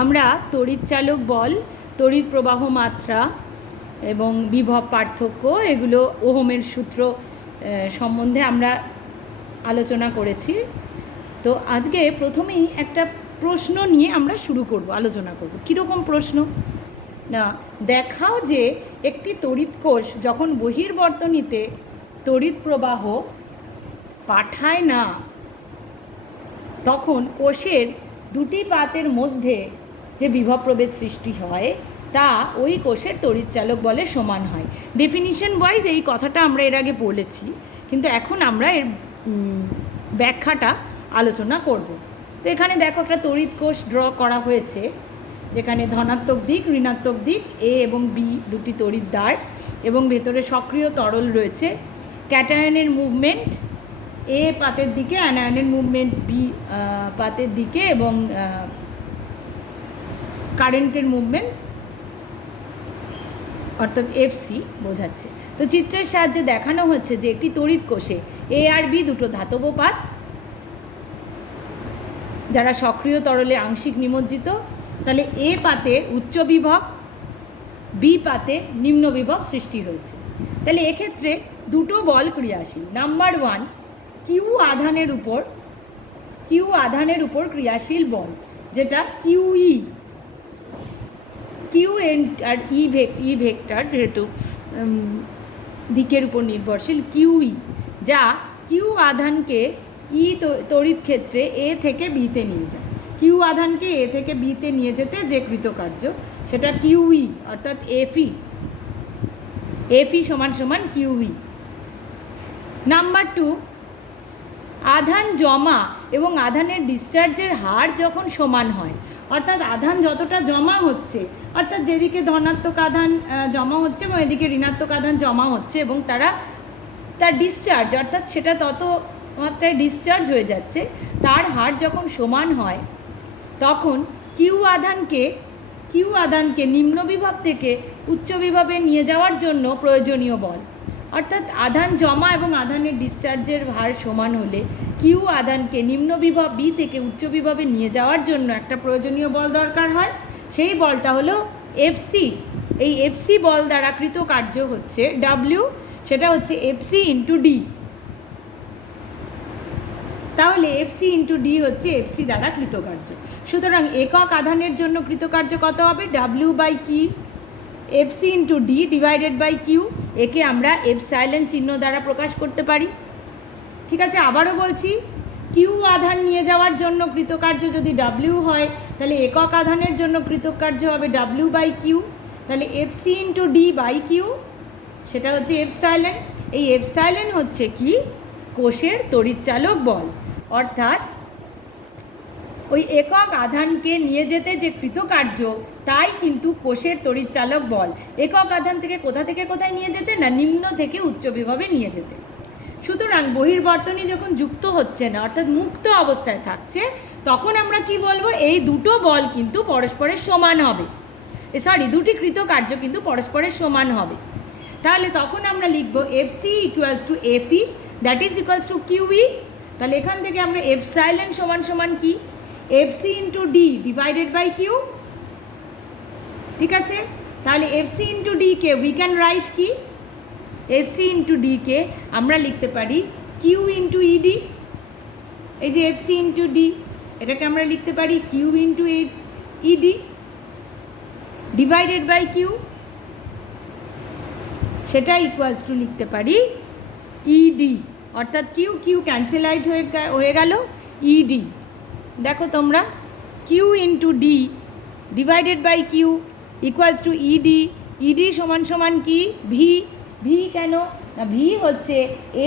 আমরা তড়িৎচালক বল, তড়িৎ প্রবাহ মাত্রা এবং বিভব পার্থক্য এগুলো ওহমের সূত্র সম্বন্ধে আমরা আলোচনা করেছি। তো আজকে প্রথমেই একটা প্রশ্ন নিয়ে আমরা শুরু করব, আলোচনা করব। কীরকম প্রশ্ন? না, দেখাও যে একটি তড়িৎ কোষ যখন বহির্বর্তনীতে তড়িৎ প্রবাহ পাঠায় না, তখন কোষের দুটি পাতের মধ্যে যে বিভব প্রভেদ সৃষ্টি হয় তা ওই কোষের তড়িৎচালক বলের সমান হয়। ডেফিনিশন ওয়াইজ এই কথাটা আমরা এর আগে বলেছি, কিন্তু এখন আমরা এর ব্যাখ্যাটা আলোচনা করব। তো এখানে দেখো একটা তড়িৎ কোষ ড্র করা হয়েছে, যেখানে ধনাত্মক দিক, ঋণাত্মক দিক, এ এবং বি দুটি তড়িৎ দ্বার, এবং ভেতরে সক্রিয় তরল রয়েছে। ক্যাটায়নের মুভমেন্ট এ পাতের দিকে, অ্যানায়নের মুভমেন্ট বি পাতের দিকে, এবং কারেন্টের মুভমেন্ট অর্থাৎ এফসি বোঝাচ্ছে। তো চিত্রের সাহায্যে দেখানো হচ্ছে যে একটি তড়িৎ কোষে এ আর বি দুটো ধাতব পাত, যারা সক্রিয় তরলে আংশিক নিমজ্জিত। তাহলে এ পাতে উচ্চ বিভব, বি পাতে নিম্ন বিভব সৃষ্টি হয়েছে। তাহলে এক্ষেত্রে দুটো বল ক্রিয়াশীল। নাম্বার ওয়ান, কিউ আধানের উপর ক্রিয়াশীল বল, যেটা kiwi, Q R E vector যেহেতু দিকের উপর নির্ভরশীল, কিউই, যা কিউ আধানকে ই তড়িৎ ক্ষেত্রে এ থেকে বিতে নিয়ে যায়। কিউ আধানকে এ থেকে বিতে নিয়ে যেতে যে কৃতকার্য, সেটা কিউই অর্থাৎ এফই সমান সমান কিউই। নাম্বার টু, আধান জমা এবং আধানের ডিসচার্জের হার যখন সমান হয়, অর্থাৎ আধান যতটা জমা হচ্ছে, অর্থাৎ যেদিকে ধনাত্মক আধান জমা হচ্ছে এবং এদিকে ঋণাত্মক আধান জমা হচ্ছে, এবং তার ডিসচার্জ অর্থাৎ সেটা তত মাত্রায় ডিসচার্জ হয়ে যাচ্ছে, তার হার যখন সমান হয়, তখন কিউ আধানকে নিম্ন বিভব থেকে উচ্চ বিভবে নিয়ে যাওয়ার জন্য প্রয়োজনীয় বল, অর্থাৎ আধান জমা এবং আধানের ডিসচার্জের হার সমান হলে কিউ আধানকে নিম্ন বিভব বি থেকে উচ্চ বিভবে নিয়ে যাওয়ার জন্য একটা প্রয়োজনীয় বল দরকার হয়। সেই বলটা হলো এফসি। এই এফসি বল দ্বারা কৃতকার্য হচ্ছে ডাব্লিউ, সেটা হচ্ছে এফসি ইন্টু ডি। তাহলে এফসি ইন্টু ডি হচ্ছে এফসি দ্বারা কৃতকার্য। সুতরাং একক আধানের জন্য কৃতকার্য কত হবে? ডাব্লিউ বাই কি FC into D divided by Q. একে আমরা এপসাইলন চিহ্ন দ্বারা প্রকাশ করতে পারি। ঠিক আছে, আবারও বলছি, কিউ আধান নিয়ে যাওয়ার জন্য কৃতকার্য যদি ডাব্লিউ হয়, তাহলে একক আধানের জন্য কৃতকার্য হবে ডাব্লিউ বাই কিউ। তাহলে FC into D by Q, সেটা হচ্ছে এপসাইলন। এই এপসাইলন হচ্ছে কি? কোষের তড়িৎচালক বল, অর্থাৎ ওই একক আধানকে নিয়ে যেতে যে কৃতকার্য, তাই কিন্তু কোষের তড়িৎচালক বল। একক আধান থেকে কোথায় নিয়ে যেতে? না, নিম্ন থেকে উচ্চ বিভবে নিয়ে যেতে। সুতরাং বহির্বর্তনী যখন যুক্ত হচ্ছে না, অর্থাৎ মুক্ত অবস্থায় থাকছে, তখন আমরা কি বলবো? এই দুটো বল কিন্তু পরস্পরের সমান হবে, দুটি কৃতকার্য কিন্তু পরস্পরের সমান হবে। তাহলে তখন আমরা লিখব FC equals to FE, that is equals to QE. তাহলে এখান থেকে আমরা এফসাইলন সমান সমান কি? FC into D divided by Q. ঠিক আছে, তাহলে এফসি ইন্টু ডি কে উই ক্যান রাইট কি? এফসি ইন্টু ডি কে আমরা লিখতে পারি কিউ ইন্টু ইডি। এই যে এফসি ইন্টু ডি, এটাকে আমরা লিখতে পারি Q into ED divided by Q, সেটা ইকুয়ালস টু লিখতে পারি ইডি, অর্থাৎ কিউ ক্যান্সেল আউট হয়ে গেল, ইডি। দেখো তোমরা, Q into D divided by Q equals to ED সমান সমান কি? ভি কেন? না, ভি হচ্ছে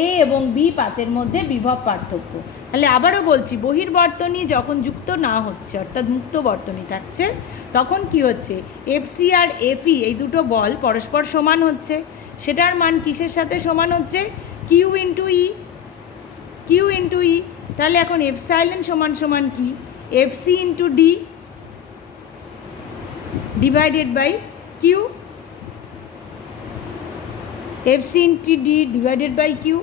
এ এবং বি পাতের মধ্যে বিভব পার্থক্য। তাহলে আবারও বলছি, বহির্বর্তনী যখন যুক্ত না হচ্ছে, অর্থাৎ মুক্ত বর্তনী থাকছে, তখন কি হচ্ছে? এফসি আর এফই এই দুটো বল পরস্পর সমান হচ্ছে। সেটার মান কিসের সাথে সমান হচ্ছে? Q into E. তাহলে এখন এফসাইলন সমান সমান কি? FC into D divided by Q. FC into D divided by Q,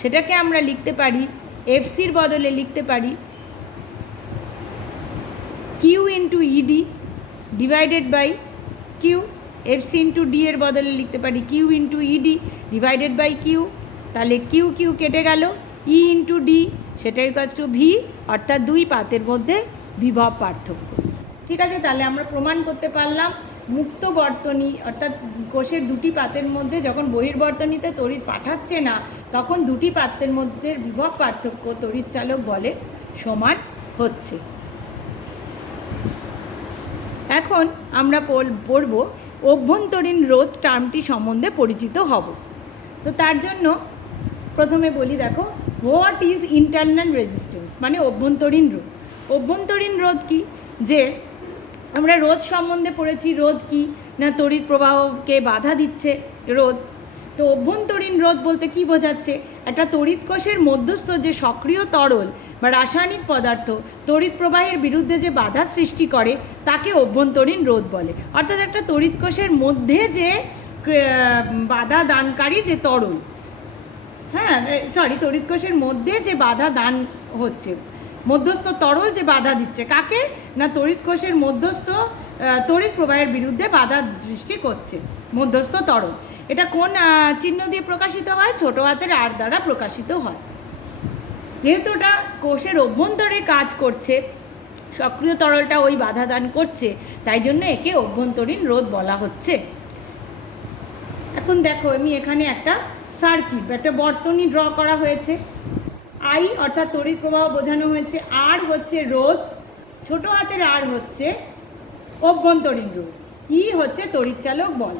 সেটাকে আমরা লিখতে পারি, এফসির বদলে লিখতে পারি Q into ED divided by Q, FC into D এর বদলে লিখতে পারি Q into ED divided by Q, তাহলে কিউ কিউ কেটে গেল, ই ইন্টু ডি সেটা ইকুয়ালস টু ভি, অর্থাৎ দুই পাতের মধ্যে বিভব পার্থক্য। ঠিক আছে, তাহলে আমরা প্রমাণ করতে পারলাম মুক্ত বর্তনী অর্থাৎ কোষের দুটি পাতের মধ্যে যখন বহির্বর্তনীতে তড়িৎ পাঠাচ্ছে না তখন দুটি পাতের মধ্যে বিভব পার্থক্য তড়িৎ চালক বলে সমান হচ্ছে। এখন আমরা পড়ব অভ্যন্তরীণ রোধ টার্মটি সম্বন্ধে পরিচিত হব। তো তার জন্য প্রথমে বলি, দেখো হোয়াট ইজ ইন্টারনাল রেজিস্ট্যান্স, মানে অভ্যন্তরীণ রোধ। অভ্যন্তরীণ রোধ কি, যে আমরা রোধ সম্বন্ধে পড়েছি, রোধ কি না তড়িৎ প্রবাহকে বাধা দিচ্ছে রোধ। তো অভ্যন্তরীণ রোধ বলতে কি বোঝাচ্ছে, একটা তড়িৎ কোষের মধ্যস্থ যে সক্রিয় তরল বা রাসায়নিক পদার্থ তড়িৎ প্রবাহের বিরুদ্ধে যে বাধা সৃষ্টি করে তাকে অভ্যন্তরীণ রোধ বলে। অর্থাৎ একটা তড়িৎ কোষের মধ্যে যে বাধা দানকারী যে তরল, তড়িৎ কোষের মধ্যে যে বাধা দান হচ্ছে, মধ্যস্থ তরল যে বাধা দিচ্ছে কাকে না তড়িৎ কোষের মধ্যস্থ তড়িৎ প্রবাহের বিরুদ্ধে বাধা সৃষ্টি করছে মধ্যস্থ তরল। এটা কোন চিহ্ন দিয়ে প্রকাশিত হয়, ছোট হাতের আর দ্বারা প্রকাশিত হয়। যেহেতু ওটা কোষের অভ্যন্তরে কাজ করছে, সক্রিয় তরলটা ওই বাধা দান করছে, তাই জন্য একে অভ্যন্তরীণ রোধ বলা হচ্ছে। এখন দেখো আমি এখানে একটা সার্কিট বা একটা বর্তনী ড্র করা হয়েছে। আই অর্থাৎ তড়িৎ প্রবাহ বোঝানো হয়েছে, আর হচ্ছে রোধ, ছোট হাতের আর হচ্ছে অভ্যন্তরীণ রোধ, ই হচ্ছে তড়িৎচালক বল।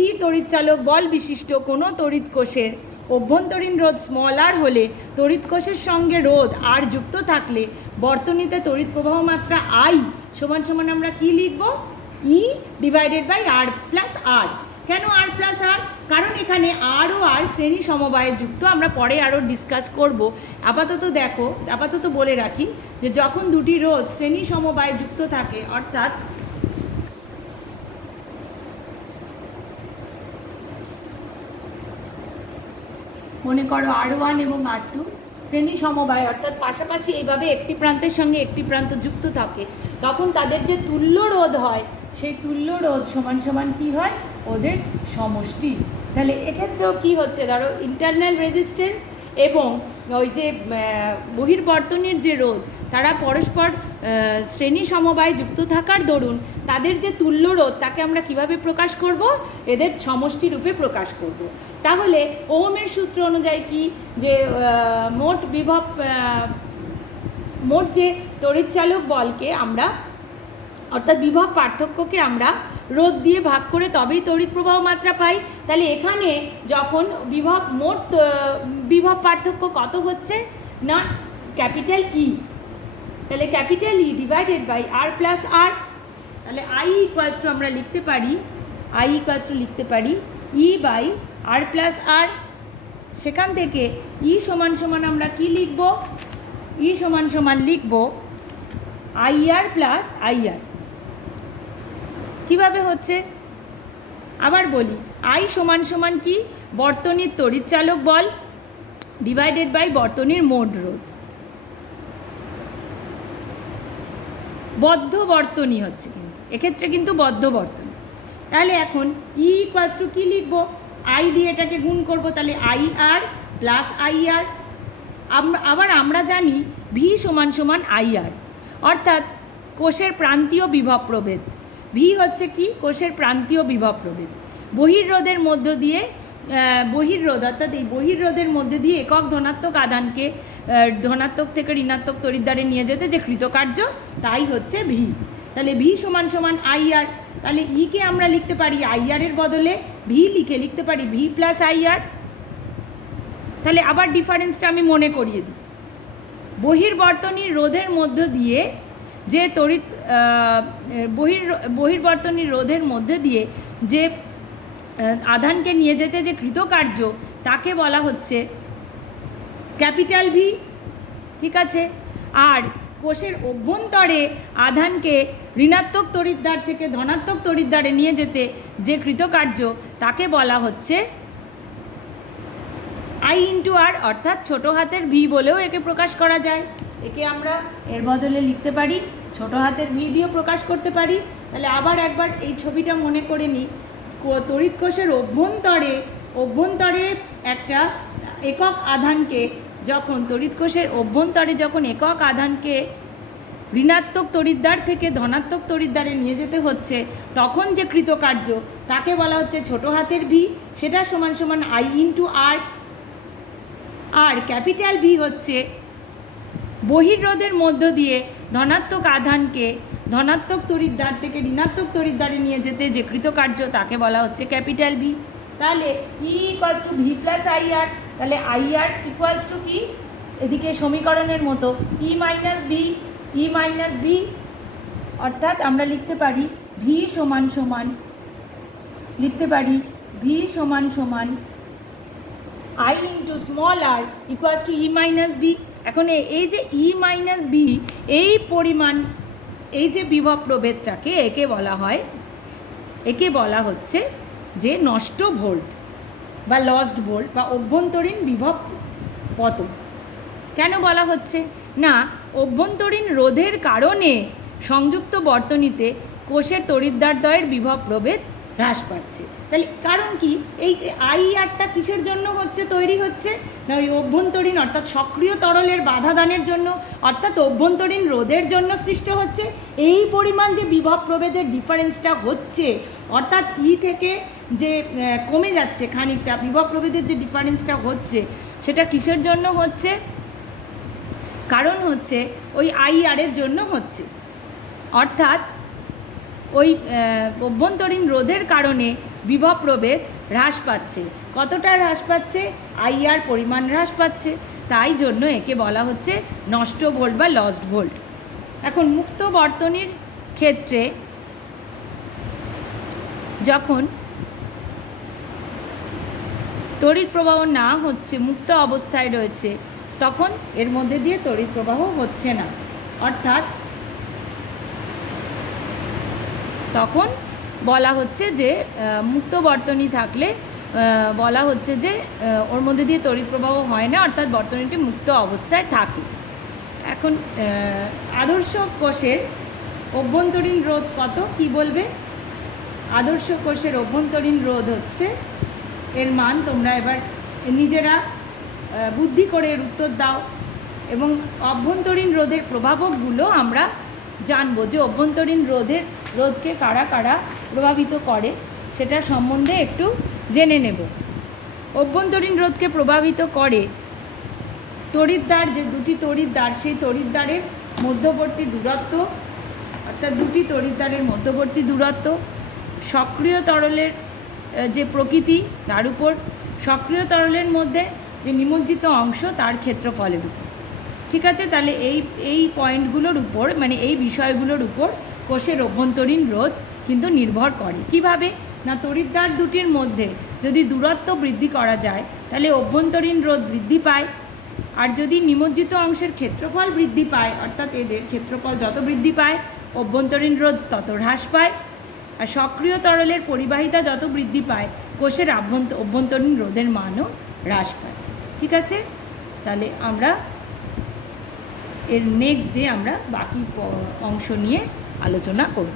ই তড়িৎচালক বল বিশিষ্ট কোনো তড়িৎ কোষের অভ্যন্তরীণ রোধ স্মল আর হলে তড়িৎ কোষের সঙ্গে রোধ আর যুক্ত থাকলে বর্তনীতে তড়িৎ প্রবাহ মাত্রা আই সমান সমান আমরা কি লিখব, E divided by R plus R. কেন আর প্লাস আর, কারণ এখানে আর ও আর শ্রেণী সমবায়ে যুক্ত, আমরা পরে আরও ডিসকাস করব। আপাতত বলে রাখি যে যখন দুটি রোধ শ্রেণী সমবায়ে যুক্ত থাকে, অর্থাৎ মনে করো R1 এবং R2 শ্রেণী সমবায় অর্থাৎ পাশাপাশি এইভাবে একটি প্রান্তের সঙ্গে একটি প্রান্ত যুক্ত থাকে, তখন তাদের যে তুল্য রোধ হয় সেই তুল্য রোধ সমান সমান কী হয়, ওদের সমষ্টি। তাহলে এক্ষেত্রেও কী হচ্ছে, ধরো ইন্টারনাল রেজিস্ট্যান্স এবং ওই যে বহির্বর্তনীর যে রোধ, তারা পরস্পর শ্রেণী সমবায়ে যুক্ত থাকার দরুন তাদের যে তুল্য রোধ তাকে আমরা কিভাবে প্রকাশ করব, এদের সমষ্টি রূপে প্রকাশ করব। তাহলে ওহমের সূত্র অনুযায়ী কি, যে মোট যে তড়িৎচালক বলকে আমরা অর্থাৎ বিভব পার্থক্যকে আমরা রোধ দিয়ে ভাগ করে তবেই তড়িৎ প্রবাহ মাত্রা পাই। তাহলে এখানে যখন মোট বিভব পার্থক্য কত হচ্ছে না ক্যাপিটাল ই, তাহলে capital E divided by R plus R. তাহলে আই ইকুয়ালস টু আমরা লিখতে পারি ই বাই আর প্লাস আর। সেখান থেকে ই সমান সমান আমরা কি লিখব, ই সমান সমান লিখব আই আর প্লাস আই আর। কীভাবে হচ্ছে আবার বলি, আই সমান সমান কি, বর্তনীর তড়িৎচালক বল ডিভাইডেড বাই বর্তনীর মোট রোধ। বদ্ধ বর্তনী হচ্ছে কিন্তু এক্ষেত্রে কিন্তু বদ্ধ বর্তনী। তাহলে এখন ই ইকুয়ালস টু কী লিখব, আই দিয়ে এটাকে গুণ করব, তাহলে আই আর প্লাস আই আর। আবার আমরা জানি ভি সমান সমান আই আর, অর্থাৎ কোষের প্রান্তীয় বিভব প্রভেদ। ভি হচ্ছে কি, কোষের প্রান্তীয় বিভব প্রভেদ। বহির্রোধের মধ্য দিয়ে অর্থাৎ এই বহির্রোধের মধ্যে দিয়ে একক ধনাত্মক আধানকে ধনাত্মক থেকে ঋণাত্মক তড়িৎদ্বারে নিয়ে যেতে যে কৃতকার্য তাই হচ্ছে ভি। তাহলে ভি সমান সমান আই আর। তাহলে ইকে আমরা লিখতে পারি আই আরের বদলে ভি লিখতে পারি ভি প্লাস আই আর। তাহলে আবার ডিফারেন্সটা আমি মনে করিয়ে দিই, বহির্বর্তনীর রোধের মধ্য দিয়ে যে বহির্বর্তনীর রোধের মধ্যে দিয়ে যে আধানকে নিয়ে যেতে যে কৃতকার্য তাকে বলা হচ্ছে ক্যাপিটাল ভি, ঠিক আছে। আর কোষের অভ্যন্তরে আধানকে ঋণাত্মক তড়িৎদ্বার থেকে ধনাত্মক তড়িৎদ্বারে নিয়ে যেতে যে কৃতকার্য তাকে বলা হচ্ছে আই ইন্টু আর, অর্থাৎ ছোটো হাতের ভি বলেও একে প্রকাশ করা যায়। একে আমরা এর বদলে লিখতে পারি ছোটো হাতের ভি দিয়েও প্রকাশ করতে পারি। তাহলে আবার একবার এই ছবিটা মনে করে নিই। তড়িৎ কোষের অভ্যন্তরে একটা একক আধানকে যখন তড়িৎ কোষের অভ্যন্তরে যখন একক আধানকে ঋণাত্মক তড়িৎদ্বার থেকে ধনাত্মক তড়িৎদ্বারে নিয়ে যেতে হচ্ছে, তখন যে কৃতকার্য তাকে বলা হচ্ছে ছোটো হাতের ভি, সেটা সমান সমান আই ইন্টু আর। আর ক্যাপিটাল ভি হচ্ছে বহির্রোধের মধ্য দিয়ে ধনাত্মক আধানকে ধনাত্মক তড়িৎদ্বার থেকে ঋণাত্মক তড়িৎদ্বারে নিয়ে যেতে যে কৃতকার্য তাকে বলা হচ্ছে ক্যাপিটাল ভি। তাহলে E equals to V plus I R. তাহলে আই আর ইকুয়ালস টু কি, এদিকে সমীকরণের মতো ই মাইনাস ভি, অর্থাৎ আমরা লিখতে পারি ভি সমান সমান I into small r equals to E minus V. এখন এই যে ই মাইনাস বি, এই পরিমাণ, এই যে বিভব প্রভেদটাকে একে বলা হচ্ছে যে নষ্ট ভোল্ট বা লস্ট ভোল্ট বা অভ্যন্তরীণ বিভব পতন। কেন বলা হচ্ছে না, অভ্যন্তরীণ রোধের কারণে সংযুক্ত বর্তনীতে কোষের তড়িৎদ্বারদ্বয়ের বিভব প্রভেদ হ্রাস পাচ্ছে। তাহলে কারণ কি, এই আই আরটা কিসের জন্য তৈরি হচ্ছে না, ওই অভ্যন্তরীণ অর্থাৎ সক্রিয় তরলের বাধা দানের জন্য, অর্থাৎ অভ্যন্তরীণ রোধের জন্য সৃষ্ট হচ্ছে। এই পরিমাণ যে বিভব প্রভেদের ডিফারেন্সটা হচ্ছে, অর্থাৎ ই থেকে যে কমে যাচ্ছে খানিকটা বিভব প্রভেদের যে ডিফারেন্সটা হচ্ছে, সেটা কিসের জন্য হচ্ছে, কারণ হচ্ছে ওই আই আরের জন্য হচ্ছে। অর্থাৎ ওই অভ্যন্তরীণ রোধের কারণে বিভব প্রভেদ হ্রাস পাচ্ছে। কতটা হ্রাস পাচ্ছে, আই আর পরিমাণ হ্রাস পাচ্ছে, তাই জন্য একে বলা হচ্ছে নষ্ট ভোল্ট বা লস্ট ভোল্ট। এখন মুক্ত বর্তনীর ক্ষেত্রে যখন তড়িৎ প্রবাহ না হচ্ছে, মুক্ত অবস্থায় রয়েছে, তখন এর মধ্যে দিয়ে তড়িৎ প্রবাহ হচ্ছে না, অর্থাৎ তখন বলা হচ্ছে যে মুক্ত বর্তনী থাকলে বলা হচ্ছে যে ওর মধ্যে দিয়ে তড়িৎ প্রবাহ হয় না, অর্থাৎ বর্তনীটি মুক্ত অবস্থায় থাকে। এখন আদর্শ কোষের অভ্যন্তরীণ রোধ কত, কি বলবে? আদর্শ কোষের অভ্যন্তরীণ রোধ হচ্ছে, এর মান তোমরা এবার নিজেরা বুদ্ধি করে এর উত্তর দাও, এবং অভ্যন্তরীণ রোধের প্রভাবকগুলো আমরা জানবো যে অভ্যন্তরীণ রোধকে কারা কারা প্রভাবিত করে সেটা সম্বন্ধে একটু জেনে নেব। অভ্যন্তরীণ রোধকে প্রভাবিত করে তড়িৎদ্বার, যে দুটি তড়িৎদ্বার, সেই তড়িৎদ্বারের মধ্যবর্তী দূরত্ব, অর্থাৎ দুটি তড়িৎদ্বারের মধ্যবর্তী দূরত্ব, সক্রিয় তরলের যে প্রকৃতি তার উপর, সক্রিয় তরলের মধ্যে যে নিমজ্জিত অংশ তার ক্ষেত্রফলের উপর। ঠিক আছে, তাহলে এই পয়েন্টগুলোর উপর, মানে এই বিষয়গুলোর উপর কোষের অভ্যন্তরীণ রোধ কিন্তু নির্ভর করে। কিভাবে না, তড়িৎদ্বার দুটির মধ্যে যদি দূরত্ব বৃদ্ধি করা যায় তাহলে অভ্যন্তরীণ রোধ বৃদ্ধি পায়, আর যদি নিমজ্জিত অংশের ক্ষেত্রফল বৃদ্ধি পায়, অর্থাৎ এদের ক্ষেত্রফল যত বৃদ্ধি পায় অভ্যন্তরীণ রোধ তত হ্রাস পায়, আর সক্রিয় তরলের পরিবাহিতা যত বৃদ্ধি পায় কোষের অভ্যন্তরীণ রোধের মানও হ্রাস পায়। ঠিক আছে, তাহলে আমরা এর নেক্সট ডে আমরা বাকি অংশ নিয়ে আলোচনা করব।